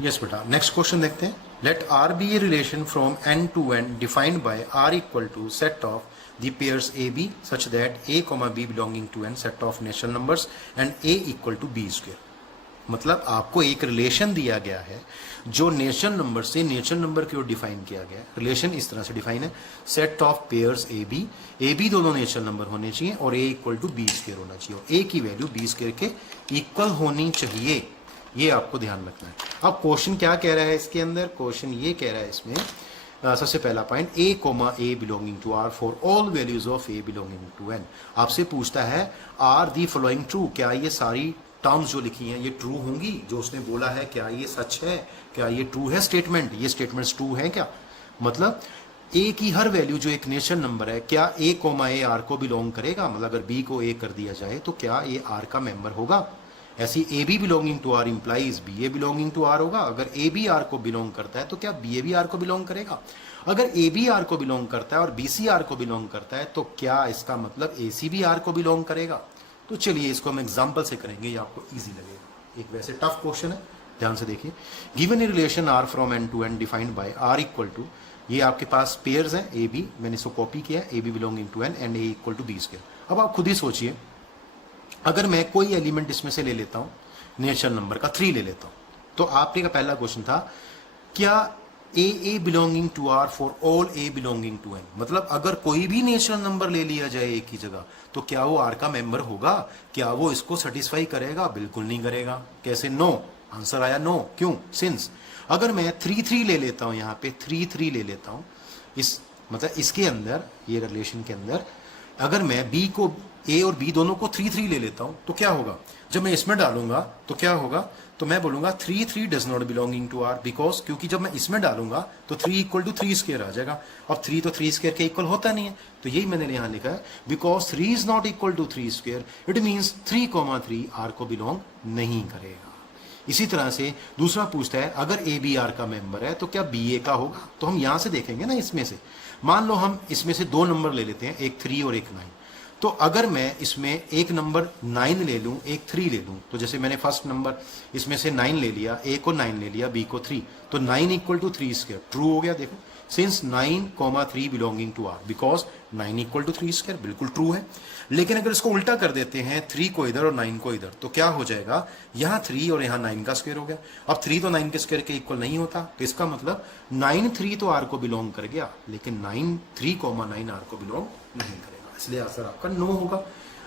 Yes बेटा, next question देखते हैं। Let R be a relation from N to N defined by R equal to set of the pairs A B such that A comma B belonging to N set of natural numbers and A equal to B square. मतलब आपको एक relation दिया गया है जो natural number से natural number की ओर डिफाइन किया गया है। रिलेशन इस तरह से डिफाइन है, set of pairs A B दोनों नेचुरल नंबर होने चाहिए और A equal to B square होना चाहिए और ए की वैल्यू बी स्क्वायर के इक्वल होनी चाहिए, ये आपको ध्यान रखना है। अब क्वेश्चन क्या कह रहा है इसके अंदर? क्वेश्चन ये कह रहा है इसमें सबसे पहला point, A comma A belonging to R for all values of A belonging to N. आपसे पूछता है आर दी फॉलोइंग ट्रू, क्या ये सारी टर्म्स जो लिखी हैं ये ट्रू होंगी? जो उसने बोला है क्या ये सच है? क्या ये ट्रू है स्टेटमेंट? ये स्टेटमेंट्स ट्रू है क्या? मतलब ए की हर वैल्यू जो एक नेचुरल नंबर है, क्या ए कोमा ए आर को बिलोंग करेगा? मतलब अगर बी को ए कर दिया जाए तो क्या ये आर का मेंबर होगा? ऐसी A B belonging to R implies B A belonging to R होगा। अगर ए बी आर को बिलोंग करता है तो क्या बी ए भी आर को बिलोंग करेगा? अगर ए बी आर को बिलोंग करता है और बी सी आर को बिलोंग करता है तो क्या इसका मतलब ए सी भी आर को बिलोंग करेगा? तो चलिए इसको हम एग्जाम्पल से करेंगे, ये आपको इजी लगेगा। एक वैसे टफ क्वेश्चन है, ध्यान से देखिए। Given a relation R from N to N defined by R equal to, ये आपके पास पेयर्स हैं ए बी, मैंने इसको कॉपी किया, A B belonging to N and A equal to B square. अब आप खुद ही सोचिए, अगर मैं कोई एलिमेंट इसमें से ले लेता हूं, नेचुरल नंबर का 3 ले लेता हूं, तो आपने का पहला क्वेश्चन था क्या A belonging to R for all A belonging to N. मतलब अगर कोई भी नेचुरल नंबर ले लिया जाए ए की जगह तो क्या वो आर का मेंबर होगा? क्या वो इसको सेटिस्फाई करेगा? बिल्कुल नहीं करेगा। कैसे? नो। आंसर आया नो। क्यों? सिंस अगर मैं 3 ले लेता हूं, यहां पे 3 ले लेता हूं, इस मतलब इसके अंदर, ये रिलेशन के अंदर अगर मैं बी को, ए और बी दोनों को 3 ले लेता हूं तो क्या होगा? जब मैं इसमें डालूंगा तो क्या होगा? तो मैं बोलूंगा 3 does not belonging to R, because क्योंकि जब मैं इसमें डालूंगा तो 3 इक्वल टू 3 स्क्वायर आ जाएगा। अब 3 तो 3 स्क्वायर के इक्वल होता नहीं है, तो यही मैंने यहां लिखा है, because 3 is not equal to 3 square, it means 3,3 R को बिलोंग नहीं करेगा। इसी तरह से दूसरा पूछता है अगर ए बी आर का मेंबर है तो क्या बी ए का होगा? तो हम यहां से देखेंगे ना, इसमें से मान लो हम इसमें से 2 नंबर ले लेते हैं, एक 3 और एक 9। तो अगर मैं इसमें एक नंबर 9 ले लूं, एक 3 ले लूं, तो जैसे मैंने फर्स्ट नंबर इसमें से 9 ले लिया, ए को 9 ले लिया, बी को 3, तो 9 इक्वल टू 3 स्क्वायर ट्रू हो गया। देखो, since 9,3 belonging to R, because 9 equal to 3 square, बिल्कुल ट्रू है। लेकिन अगर इसको उल्टा कर देते हैं, 3 को इधर और 9 को इधर, तो क्या हो जाएगा? यहाँ 3 और यहाँ 9 का स्क्वायर हो गया। अब 3 तो 9 के स्क्वायर के इक्वल नहीं होता, तो इसका मतलब 9,3 तो आर को बिलोंग कर गया, लेकिन 9,3,9 आर को बिलोंग नहीं करेगा, इसलिए आंसर आपका नो होगा।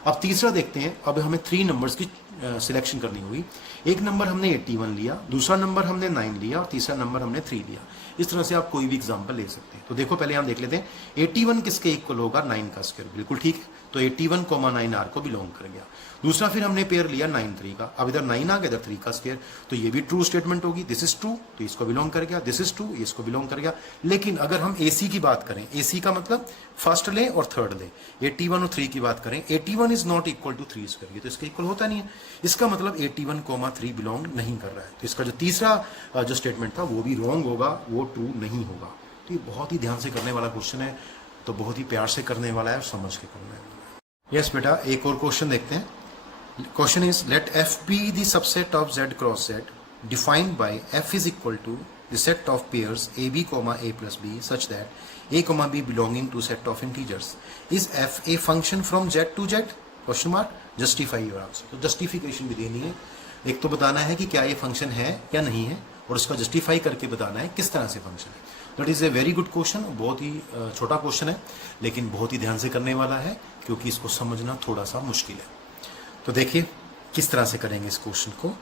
अब तीसरा देखते हैं। अब हमें 3 नंबर्स की सिलेक्शन करनी होगी। एक नंबर हमने 81 लिया, दूसरा नंबर हमने 9 लिया और तीसरा नंबर हमने 3 लिया। इस तरह से आप कोई भी एग्जांपल ले सकते हैं। तो देखो पहले हम देख लेते हैं 81 किसके इक्वल होगा? 9 का स्क्वायर, बिल्कुल ठीक है। तो 81,9 आर को बिलोंग कर गया। दूसरा फिर हमने पेयर लिया 9 3 का, अब इधर 9 आ गया, इधर 3 का स्क्वायर, तो ये भी ट्रू स्टेटमेंट होगी। दिस इज ट्रू, तो इसको बिलोंग कर गया। दिस इज ट्रू, इसको बिलोंग कर गया। लेकिन अगर हम एसी की बात करें, एसी का मतलब फर्स्ट ले और थर्ड ले, 81 और 3 की बात करें, 81 is not equal to 3 square, ये तो इसका इक्वल होता नहीं है। इसका मतलब 81,3 बिलोंग नहीं कर रहा है। तो इसका जो तीसरा जो स्टेटमेंट था वो भी रॉन्ग होगा, वो ट्रू नहीं होगा। तो ये बहुत ही ध्यान से करने वाला क्वेश्चन है, तो बहुत ही प्यार से करने वाला है और समझ के करना है। यस बेटा, एक और क्वेश्चन देखते हैं। Question is let F be the subset of Z cross Z defined by F is equal to the set of pairs A B comma A plus B such that A comma B belonging to set of integers. Is F a function from Z to Z? Question mark, justify your answer. तो justification भी देनी है। एक तो बताना है कि क्या ये फंक्शन है या नहीं है, और उसका जस्टिफाई करके बताना है किस तरह से फंक्शन है। That is a very good question. बहुत ही छोटा क्वेश्चन है, लेकिन बहुत ही ध्यान से करने वाला है, क्योंकि इसको समझना थोड़ा सा मुश्किल है। तो देखिए किस तरह से करेंगे इस क्वेश्चन को।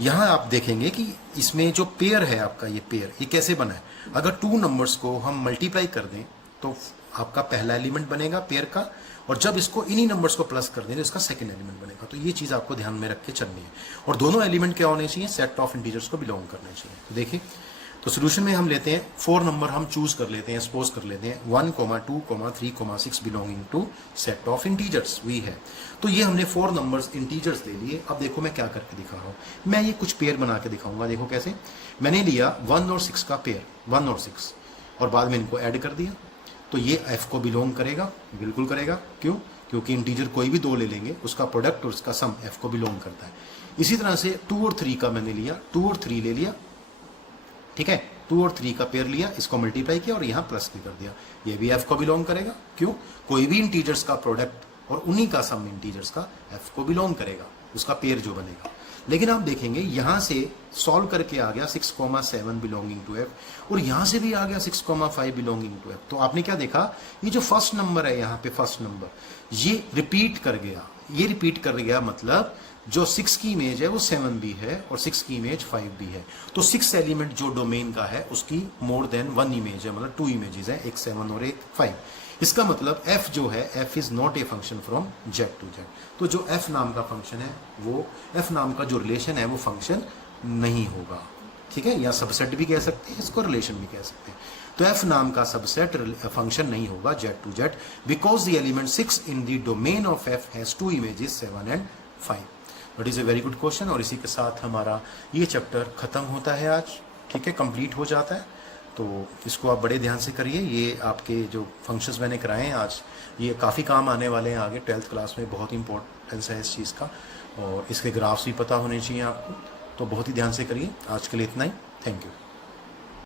यहाँ आप देखेंगे कि इसमें जो पेयर है आपका, ये पेयर ये कैसे बना है। अगर 2 नंबर्स को हम मल्टीप्लाई कर दें तो आपका पहला एलिमेंट बनेगा पेयर का, और जब इसको इन्हीं नंबर्स को प्लस कर दें तो इसका सेकंड एलिमेंट बनेगा। तो ये चीज़ आपको ध्यान में रख के चलनी है। और दोनों एलिमेंट क्या होने चाहिए? सेट ऑफ इंटीजर्स को बिलोंग करने चाहिए। तो देखिए, तो सोल्यूशन में हम लेते हैं 4 नंबर हम चूज कर लेते हैं, सपोज कर लेते हैं 1, 2, 3, 6 belonging to set of integers वी है। तो ये हमने 4 नंबर्स इंटीजर्स ले लिए। अब देखो मैं क्या करके दिखा रहा हूँ, मैं ये कुछ पेयर बना के दिखाऊंगा। देखो कैसे, मैंने लिया 1 और 6 का पेयर, 1 और 6, और बाद में इनको ऐड कर दिया। तो ये एफ को बिलोंग करेगा, बिल्कुल करेगा। क्यों? क्योंकि इंटीजर कोई भी 2 ले लेंगे, उसका प्रोडक्ट और उसका सम एफ को बिलोंग करता है। इसी तरह से 2 और 3 का मैंने लिया, 2 और 3 ले लिया, ठीक है, 2 और 3 का पेयर लिया, इसको मल्टीप्लाई किया और यहाँ प्लस भी कर दिया, ये भी f को बिलोंग करेगा। क्यों? कोई भी इंटीजर्स का प्रोडक्ट और उन्हीं का सम इंटीजर्स का f को बिलोंग करेगा, उसका पेयर जो बनेगा। लेकिन आप देखेंगे यहां से सॉल्व करके आ गया 6,7 बिलोंगिंग टू f और यहां से भी आ गया 6,5 बिलोंगिंग टू f। तो आपने क्या देखा, ये जो फर्स्ट नंबर है यहाँ पे, फर्स्ट नंबर ये रिपीट कर गया, ये रिपीट कर गया, मतलब जो 6 की इमेज है वो 7 भी है और 6 की इमेज 5 भी है। तो 6 एलिमेंट जो डोमेन का है उसकी मोर देन 1 इमेज है, मतलब 2 इमेजेस है, एक 7 और एक 5। इसका मतलब f जो है, f is not a function from z to z। तो जो f नाम का फंक्शन है, वो f नाम का जो रिलेशन है वो फंक्शन नहीं होगा, ठीक है, या सबसेट भी कह सकते हैं इसको, रिलेशन भी कह सकते हैं। तो f नाम का सबसेट फंक्शन नहीं होगा z to z, because the element 6 in the domain of f has 2 images 7 and 5। That is a very good question. और इसी के साथ हमारा ये चैप्टर खत्म होता है आज, ठीक है, कंप्लीट हो जाता है। तो इसको आप बड़े ध्यान से करिए, ये आपके जो फंक्शंस मैंने कराए हैं आज, ये काफ़ी काम आने वाले हैं आगे 12th क्लास में, बहुत इंपॉर्टेंस है इस चीज़ का, और इसके ग्राफ्स भी पता होने चाहिए आपको, तो बहुत ही ध्यान से करिए। आज के लिए इतना ही, थैंक यू।